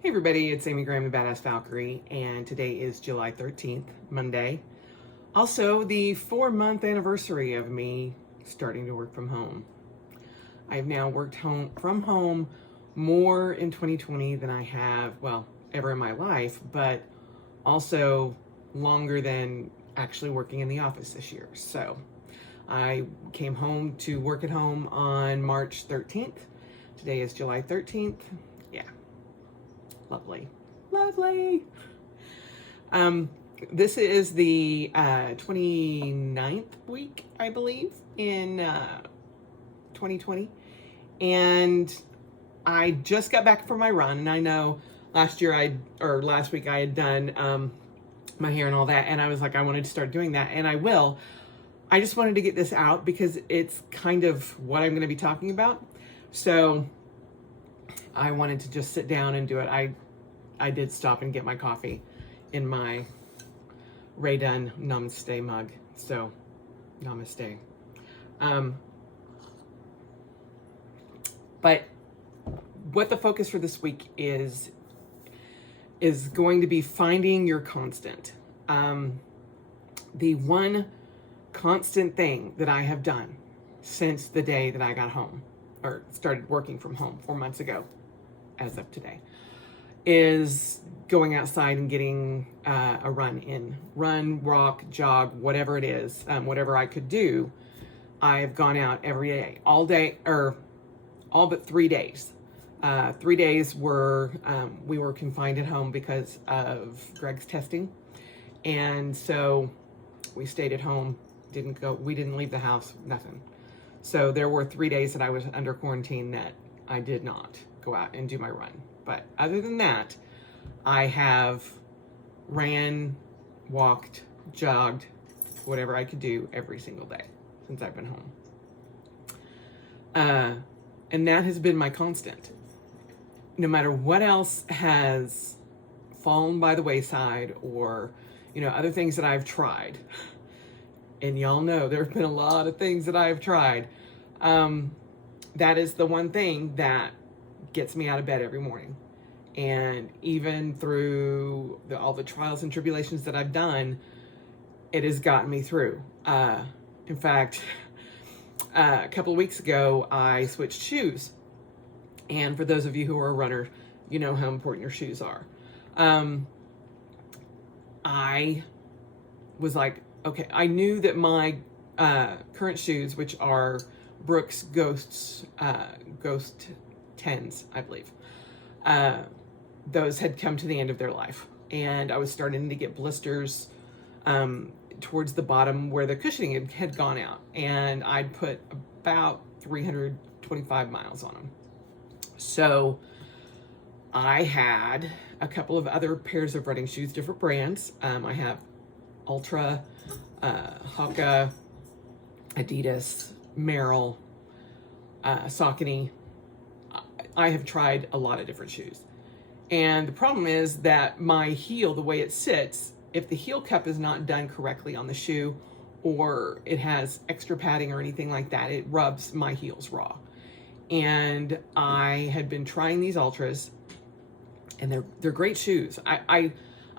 Hey everybody, it's Amy Graham, the Badass Valkyrie, and today is July 13th, Monday. Also, the 4-month anniversary of me starting to work from home. I've now worked from home more in 2020 than I have, ever in my life, but also longer than actually working in the office this year. So I came home to work at home on March 13th. Today is July 13th. Yeah. Lovely. Lovely. This is the 29th week, I believe, in 2020. And I just got back from my run. And I know last week I had done my hair and all that. And I was like, I wanted to start doing that. And I will. I just wanted to get this out because it's kind of what I'm going to be talking about. So I wanted to just sit down and do it. I did stop and get my coffee in my Rae Dunn Namaste mug. So, namaste. But what the focus for this week is going to be finding your constant. The one constant thing that I have done since the day that I got home or started working from home 4 months ago, as of today, is going outside and getting a run, walk, jog, whatever it is, whatever I could do. I've gone out every day, all day, or all but 3 days. 3 days were, we were confined at home because of Greg's testing. And so we stayed at home, we didn't leave the house, nothing. So there were 3 days that I was under quarantine that I did not go out and do my run. But other than that, I have ran, walked, jogged, whatever I could do every single day since I've been home. And that has been my constant. No matter what else has fallen by the wayside or, other things that I've tried. And y'all know there have been a lot of things that I've tried. That is the one thing that gets me out of bed every morning. And even through all the trials and tribulations that I've done, it has gotten me through. In fact, a couple of weeks ago, I switched shoes. And for those of you who are a runner, you know how important your shoes are. I was like, okay, I knew that my current shoes, which are Brooks Ghost 10s, I believe, those had come to the end of their life. And I was starting to get blisters towards the bottom where the cushioning had gone out. And I'd put about 325 miles on them. So I had a couple of other pairs of running shoes, different brands. I have Ultra, Hoka, Adidas, Merrell, Saucony. I have tried a lot of different shoes. And the problem is that my heel, the way it sits, if the heel cup is not done correctly on the shoe or it has extra padding or anything like that, it rubs my heels raw. And I had been trying these Ultras, and they're great shoes. I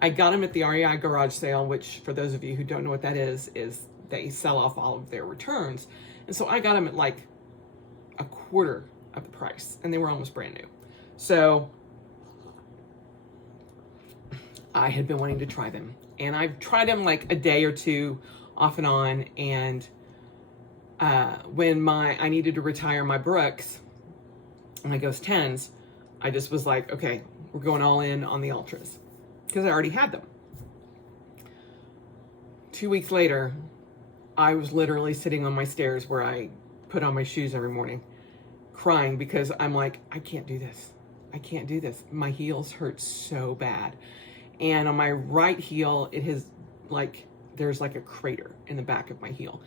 got them at the REI garage sale, which for those of you who don't know what that is they sell off all of their returns. And so I got them at like a quarter of the price, and they were almost brand new. So I had been wanting to try them, and I've tried them like a day or two off and on. And when I needed to retire my Brooks, my Ghost 10s, I just was like, okay, we're going all in on the Ultras because I already had them. 2 weeks later, I was literally sitting on my stairs where I put on my shoes every morning, crying because I'm like, I can't do this. I can't do this. My heels hurt so bad. And on my right heel, there's like a crater in the back of my heel.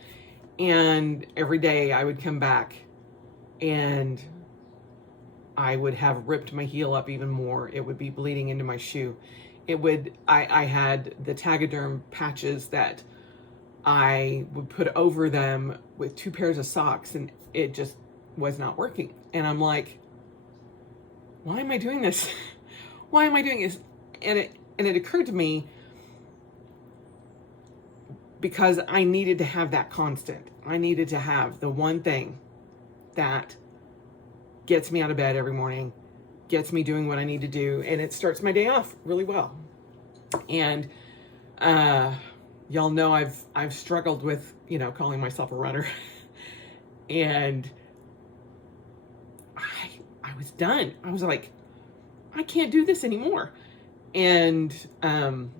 And every day I would come back and I would have ripped my heel up even more. It would be bleeding into my shoe. I had the Tagaderm patches that I would put over them with 2 pairs of socks, and it just was not working. And I'm like, why am I doing this? why am I doing this? And it occurred to me because I needed to have that constant. I needed to have the one thing that gets me out of bed every morning, gets me doing what I need to do, and it starts my day off really well. And y'all know I've struggled with, calling myself a runner. And I was done. I was like, I can't do this anymore. And I'm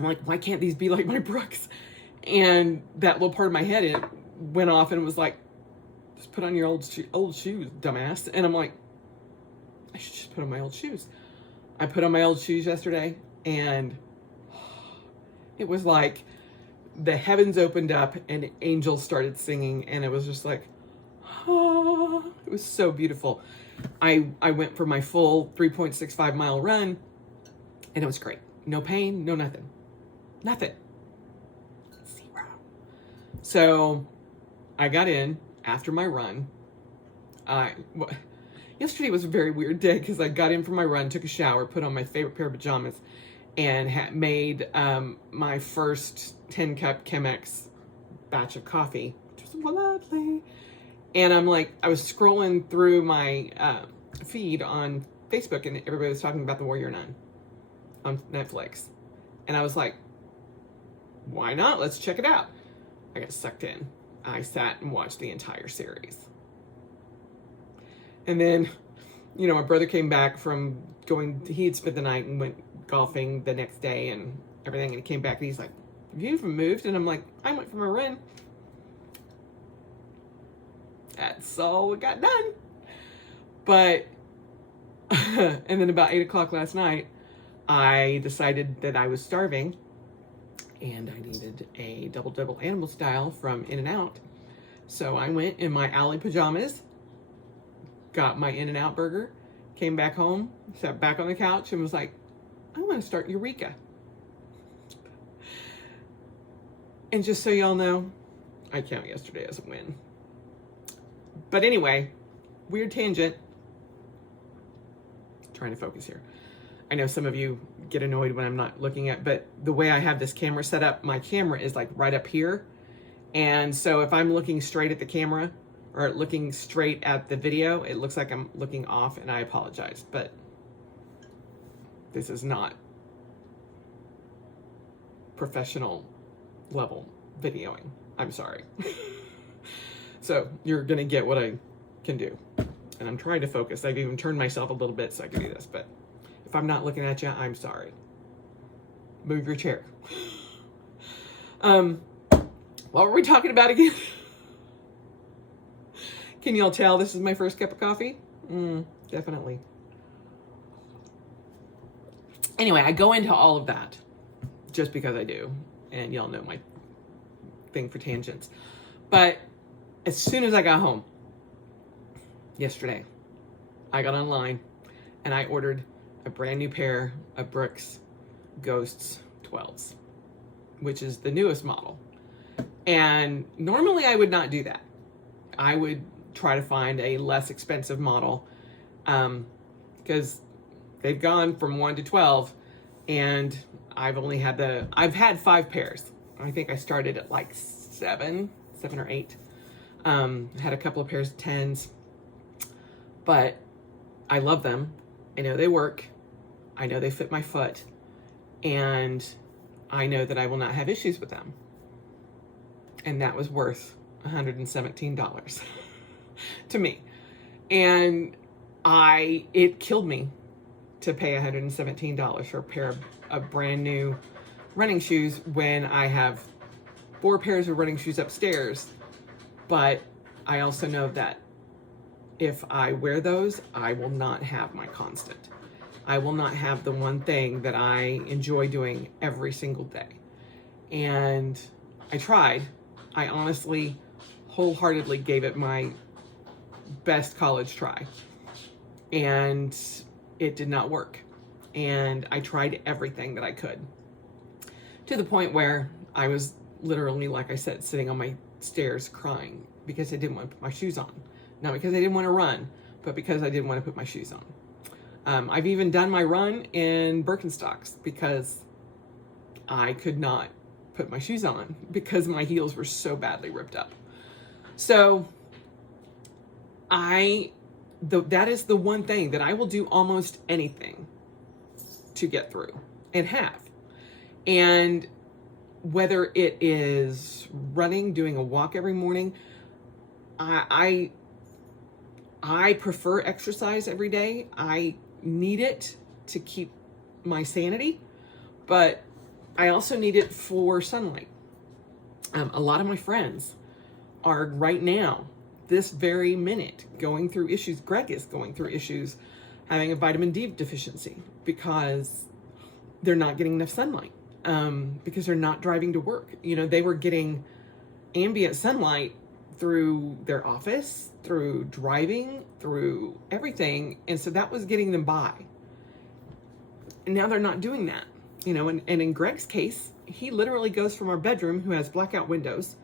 like, why can't these be like my Brooks? And that little part of my head, it went off and was like, just put on your old shoes, dumbass. And I'm like, I should just put on my old shoes. I put on my old shoes yesterday, and it was like the heavens opened up and angels started singing, and it was just like, oh, it was so beautiful. I went for my full 3.65 mile run, and it was great. No pain, no nothing. Nothing. Zero. So I got in after my run. Yesterday was a very weird day because I got in from my run, took a shower, put on my favorite pair of pajamas, and made my first 10-cup Chemex batch of coffee, which was lovely. And I'm like, I was scrolling through my feed on Facebook, and everybody was talking about The Warrior Nun on Netflix. And I was like, why not? Let's check it out. I got sucked in. I sat and watched the entire series. And then, my brother came back from he had spent the night and went golfing the next day and everything. And he came back and he's like, have you even moved? And I'm like, I went for a run. That's all we got done. But, and then about 8 o'clock last night, I decided that I was starving and I needed a double animal style from In-N-Out. So I went in my alley pajamas, got my In-N-Out burger, came back home, sat back on the couch and was like, I want to start Eureka. And just so y'all know, I count yesterday as a win. But anyway, weird tangent. Trying to focus here. I know some of you get annoyed when I'm not looking at, but the way I have this camera set up, my camera is like right up here. And so if I'm looking straight at the camera or looking straight at the video, it looks like I'm looking off, and I apologize, but this is not professional level videoing. I'm sorry. So you're going to get what I can do. And I'm trying to focus. I've even turned myself a little bit so I can do this, but if I'm not looking at you, I'm sorry. Move your chair. What were we talking about again? Can y'all tell this is my first cup of coffee? Definitely. Anyway, I go into all of that just because I do. And y'all know my thing for tangents. But as soon as I got home yesterday, I got online and I ordered a brand new pair of Brooks Ghosts 12s, which is the newest model. And normally I would not do that. I would try to find a less expensive model because they've gone from 1 to 12, and I've had 5 pairs. I think I started at like 7 or 8. Had a couple of pairs of 10s, but I love them. I know they work. I know they fit my foot, and I know that I will not have issues with them. And that was worth $117 to me. And it killed me to pay $117 for a pair of brand new running shoes when I have 4 pairs of running shoes upstairs. But I also know that if I wear those, I will not have my constant. I will not have the one thing that I enjoy doing every single day. And I tried. I honestly, wholeheartedly gave it my best college try. And it did not work. And I tried everything that I could. To the point where I was literally, like I said, sitting on my stairs crying because I didn't want to put my shoes on. Not because I didn't want to run, but because I didn't want to put my shoes on. I've even done my run in Birkenstocks because I could not put my shoes on because my heels were so badly ripped up. So that is the one thing that I will do almost anything to get through and have. And whether it is running, doing a walk every morning, I prefer exercise every day. I need it to keep my sanity, but I also need it for sunlight. A lot of my friends are right now, this very minute, going through issues. Greg is going through issues having a vitamin D deficiency because they're not getting enough sunlight, because they're not driving to work. You know, they were getting ambient sunlight through their office, through driving, through everything. And so that was getting them by. And now they're not doing that, you know, and in Greg's case, he literally goes from our bedroom, who has blackout windows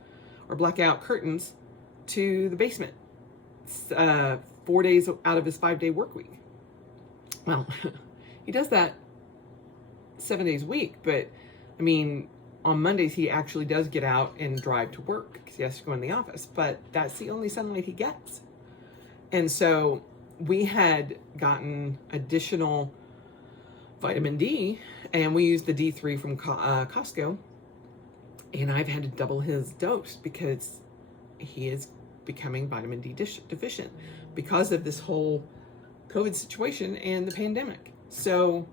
or blackout curtains, to the basement 4 days out of his 5-day work week. Well, he does that 7 days a week, but I mean, on Mondays, he actually does get out and drive to work because he has to go in the office, but that's the only sunlight he gets. And so we had gotten additional vitamin D, and we used the D3 from Costco, and I've had to double his dose because he is becoming vitamin D deficient because of this whole COVID situation and the pandemic. So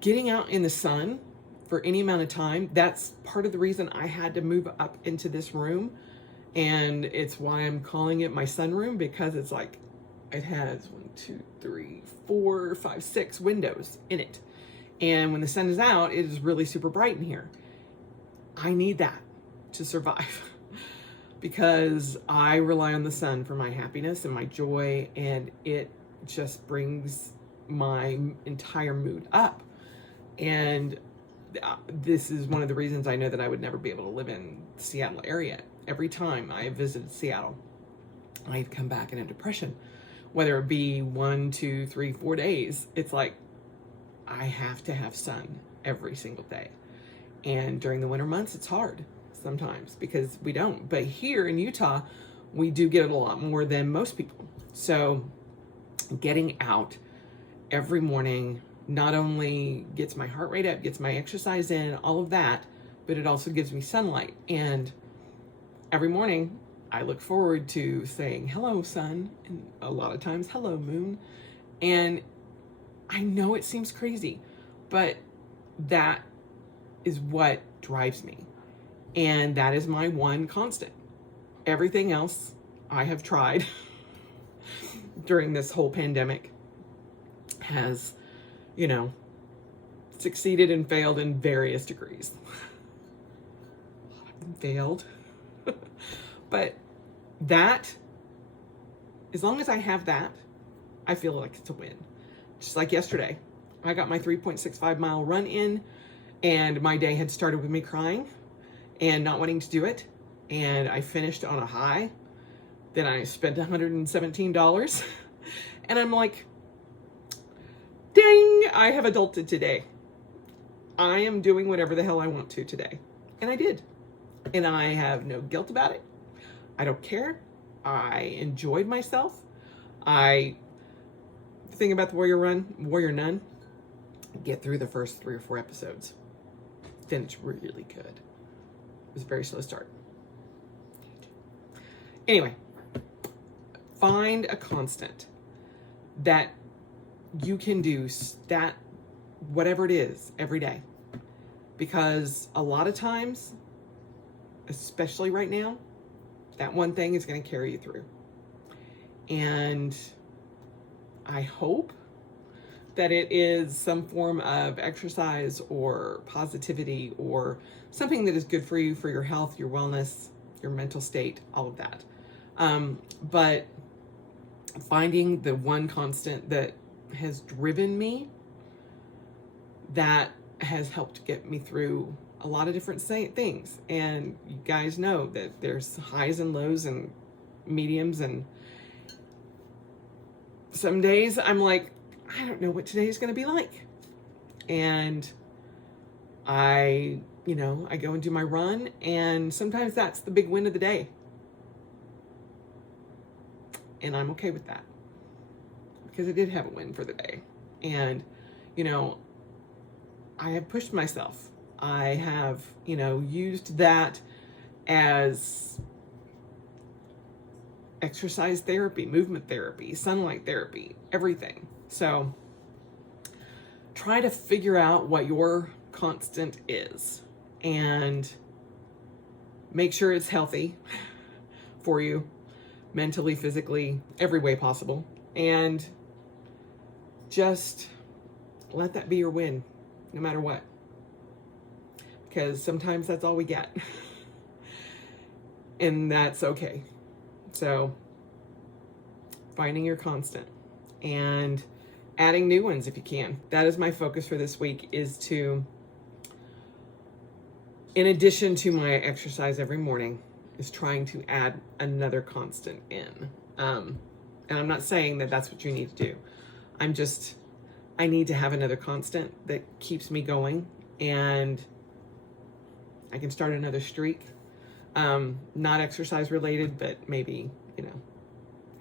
getting out in the sun for any amount of time, that's part of the reason I had to move up into this room. And it's why I'm calling it my sunroom, because it's like, it has 1, 2, 3, 4, 5, 6 windows in it. And when the sun is out, it is really super bright in here. I need that to survive because I rely on the sun for my happiness and my joy, and it just brings my entire mood up. And this is one of the reasons I know that I would never be able to live in the Seattle area. Every time I have visited Seattle, I've come back in a depression, whether it be 1, 2, 3, 4 days. It's like, I have to have sun every single day. And during the winter months, it's hard sometimes because we don't. But here in Utah, we do get it a lot more than most people. So getting out every morning not only gets my heart rate up, gets my exercise in, all of that, but it also gives me sunlight. And every morning I look forward to saying, hello, sun, and a lot of times, hello, moon. And I know it seems crazy, but that is what drives me. And that is my one constant. Everything else I have tried during this whole pandemic has, you know, succeeded and failed in various degrees. Failed. But that, as long as I have that, I feel like it's a win. Just like yesterday, I got my 3.65 mile run in, and my day had started with me crying and not wanting to do it. And I finished on a high. Then I spent $117. And I'm like, dang, I have adulted today. I am doing whatever the hell I want to today. And I did. And I have no guilt about it. I don't care. I enjoyed myself. The thing about the Warrior Nun, get through the first 3 or 4 episodes. Then it's really good. It was a very slow start. Anyway, find a constant that you can do, that whatever it is, every day. Because a lot of times, especially right now, that one thing is going to carry you through. And I hope that it is some form of exercise or positivity or something that is good for you, for your health, your wellness, your mental state, all of that. But finding the one constant that has driven me, that has helped get me through a lot of different things. And you guys know that there's highs and lows and mediums, and some days I'm like, I don't know what today is going to be like. And I go and do my run, and sometimes that's the big win of the day. And I'm okay with that because I did have a win for the day. And, I have pushed myself. I have, used that as exercise therapy, movement therapy, sunlight therapy, everything. So try to figure out what your constant is and make sure it's healthy for you, mentally, physically, every way possible. And just let that be your win, no matter what. Because sometimes that's all we get. And that's okay. So finding your constant and adding new ones if you can. That is my focus for this week, is to, in addition to my exercise every morning, is trying to add another constant in. And I'm not saying that that's what you need to do. I need to have another constant that keeps me going, and I can start another streak. Not exercise related, but maybe,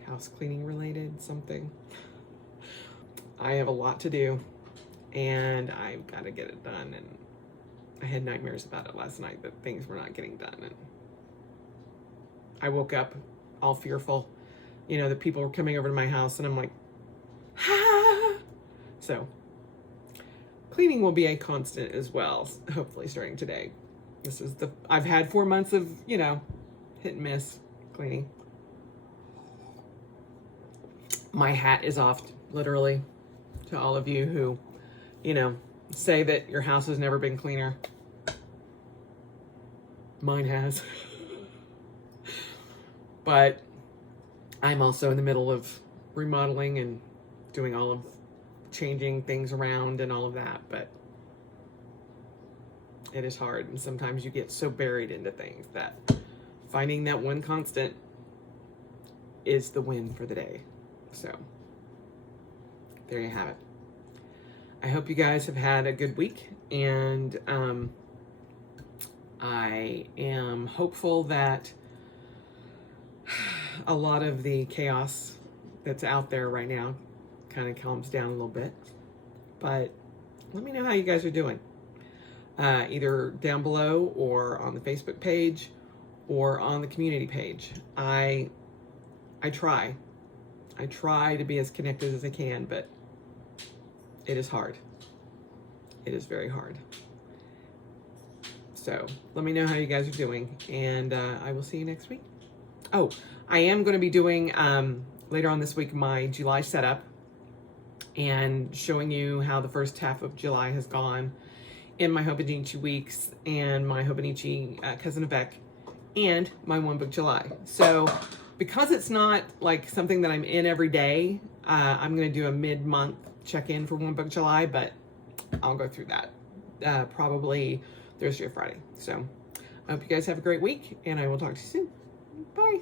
house cleaning related, something. I have a lot to do, and I've got to get it done. And I had nightmares about it last night, that things were not getting done. And I woke up all fearful, that people were coming over to my house, and I'm like, ah. So cleaning will be a constant as well, hopefully starting today. I've had 4 months of, hit and miss cleaning. My hat is off, literally, to all of you who, say that your house has never been cleaner. Mine has. But I'm also in the middle of remodeling and doing all of changing things around and all of that, but it is hard, and sometimes you get so buried into things that finding that one constant is the win for the day. So there you have it. I hope you guys have had a good week, and I am hopeful that a lot of the chaos that's out there right now kind of calms down a little bit. But let me know how you guys are doing. Either down below or on the Facebook page or on the community page. I try to be as connected as I can, but it is hard. It is very hard. So let me know how you guys are doing, and I will see you next week. Oh, I am going to be doing later on this week my July setup and showing you how the first half of July has gone in my Hobonichi weeks and my Hobonichi Cousin Avec and my One Book July. So because it's not like something that I'm in every day, I'm going to do a mid-month check-in for One Book July, but I'll go through that probably Thursday or Friday. So I hope you guys have a great week, and I will talk to you soon. Bye.